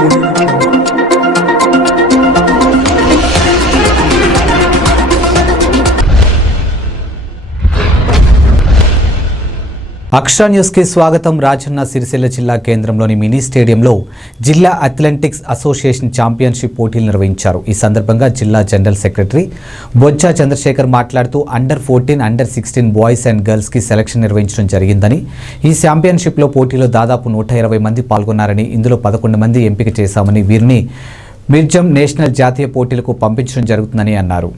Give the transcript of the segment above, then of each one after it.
Thank you. అక్షరా న్యూస్కి స్వాగతం. రాజన్న సిరిసిల్ల జిల్లా కేంద్రంలోని మినీ స్టేడియంలో జిల్లా అథ్లెటిక్స్ అసోసియేషన్ ఛాంపియన్షిప్ పోటీలు నిర్వహించారు. ఈ సందర్భంగా జిల్లా జనరల్ సెక్రటరీ బొజ్జా చంద్రశేఖర్ మాట్లాడుతూ under fourteen under sixteen boys and గర్ల్స్కి సెలక్షన్ నిర్వహించడం జరిగిందని ఈ ఛాంపియన్షిప్లో పోటీలో దాదాపు నూట ఇరవై మంది పాల్గొన్నారని ఇందులో పదకొండు మంది ఎంపిక చేశామని వీరిని మిర్జం నేషనల్ జాతీయ పోటీలకు పంపించడం జరుగుతుందని అన్నారు.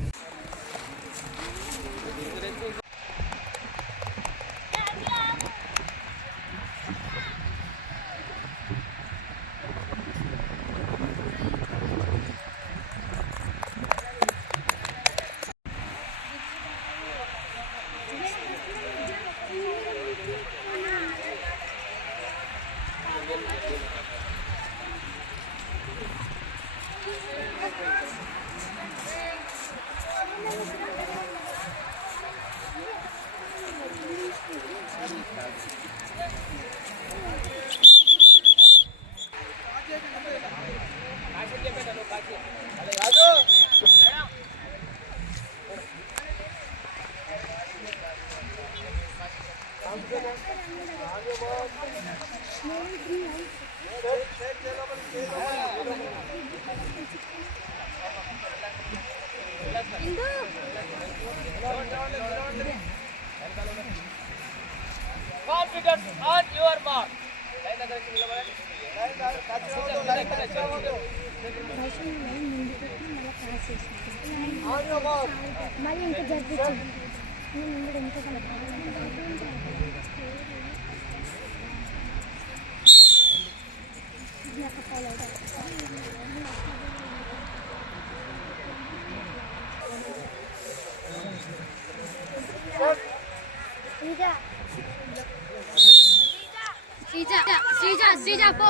Confidence on your mark. మళ్ళీ ఇంకా జరిపించింది నేను ముందు ఇంకా శ్రీజ ਹਾਸੀ ਜਾਪੋ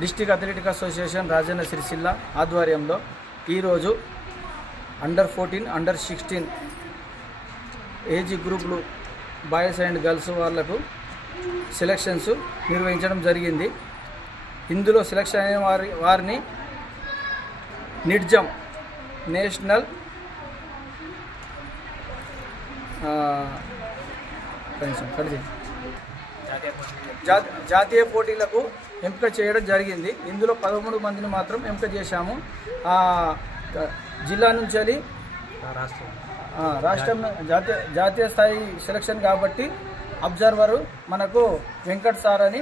district athletic association Rajanna Sircilla ఆధ్వర్యంలో ఈరోజు under fourteen under sixteen age గ్రూప్లు boys and girls వాళ్ళకు సెలక్షన్స్ నిర్వహించడం జరిగింది. ఇందులో సెలక్షన్ అయిన వారి వారిని నిడ్జం నేషనల్ కనీసం కలిసి జాతీయ పోటీలకు ఎంపిక చేయడం జరిగింది. ఇందులో పదమూడు మందిని మాత్రం ఎంపిక చేశాము. జిల్లా నుంచి రాష్ట్రం. జాతీయ జాతీయ స్థాయి సెలక్షన్ కాబట్టి అబ్జర్వరు మనకు వెంకట్ సార్ అని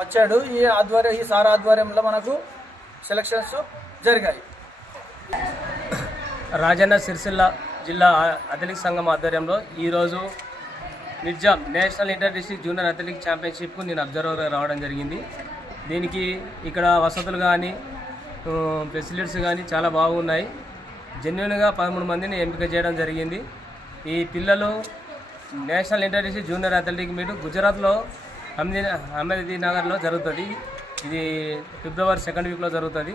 వచ్చాడు. ఈ ఆధ్వర్యం ఈ సార్ ఆధ్వర్యంలో మనకు సెలక్షన్స్ జరిగాయి. రాజన్న సిరిసిల్ల జిల్లా అథ్లెటిక్స్ సంఘం ఆధ్వర్యంలో ఈరోజు Nizam national inter district junior athletic ఛాంపియన్షిప్కు నేను అబ్జర్వర్గా రావడం జరిగింది. దీనికి ఇక్కడ వసతులు కానీ ఫెసిలిటీస్ కానీ చాలా బాగున్నాయి. జెన్యున్గా పదమూడు మందిని ఎంపిక చేయడం జరిగింది. ఈ పిల్లలు national inter district junior athletic meet గుజరాత్లో అహ్మదీ అహ్మదీ నగర్లో జరుగుతుంది. ఇది ఫిబ్రవరి సెకండ్ వీక్లో జరుగుతుంది.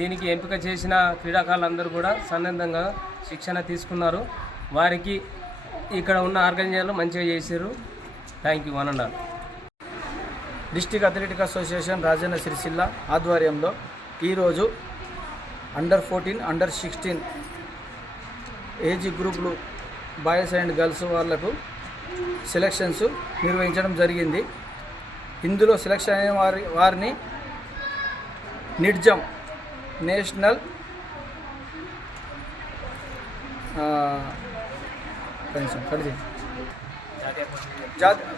దీనికి ఎంపిక చేసిన క్రీడాకారులందరూ కూడా సన్నద్ధంగా శిక్షణ తీసుకున్నారు. వారికి ఇక్కడ ఉన్న ఆర్గనైజర్లు మంచిగా చేశారు thank you one and all district athletic association Rajanna Sircilla ఆధ్వర్యంలో ఈరోజు under fourteen under sixteen age గ్రూపులు బాయ్స్ అండ్ గర్ల్స్ వాళ్ళకు సెలక్షన్స్ నిర్వహించడం జరిగింది. ఇందులో సెలక్షన్ అయిన వారి వారిని నిడ్జం నేషనల్ కట్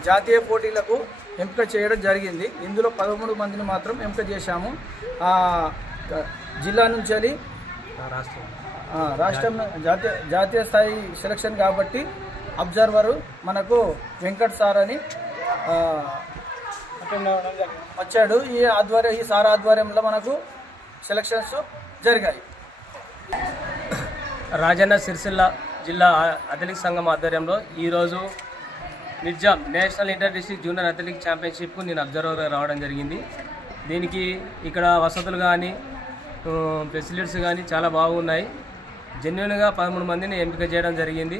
జాతీయ పోటీలకు. ఎంపిక చేయడం జరిగింది. ఇందులో పదమూడు మందిని మాత్రం ఎంపిక చేశాము. జిల్లా నుంచి రాష్ట్రం. జాతీయ జాతీయ స్థాయి సెలక్షన్ కాబట్టి అబ్జర్వరు మనకు వెంకట్ సార్ అని ఆ, వచ్చాడు. ఈ ఆధ్వర్యం ఈ సార్ ఆధ్వర్యంలో మనకు సెలక్షన్స్ జరిగాయి. రాజన్న సిరిసిల్ల జిల్లా అథ్లెటిక్స్ సంఘం ఆధ్వర్యంలో ఈరోజు Nizam national inter district junior athletic ఛాంపియన్షిప్కు నేను అబ్జర్వర్గా రావడం జరిగింది. దీనికి ఇక్కడ వసతులు కానీ ఫెసిలిటీస్ కానీ చాలా బాగున్నాయి. జెన్యున్గా పదమూడు మందిని ఎంపిక చేయడం జరిగింది.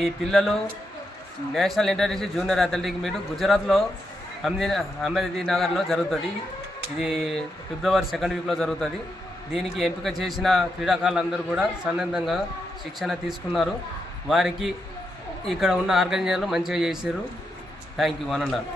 ఈ పిల్లలు national inter district junior athletic meet గుజరాత్లో అహ్మదీ అహ్మదీ నగర్లో జరుగుతుంది. ఇది ఫిబ్రవరి సెకండ్ వీక్లో జరుగుతుంది. దీనికి ఎంపిక చేసిన క్రీడాకారులందరూ కూడా సన్నద్ధంగా శిక్షణ తీసుకున్నారు. వారికి ఇక్కడ ఉన్న ఆర్గనైజర్లు మంచిగా చేశారు. Thank you one and all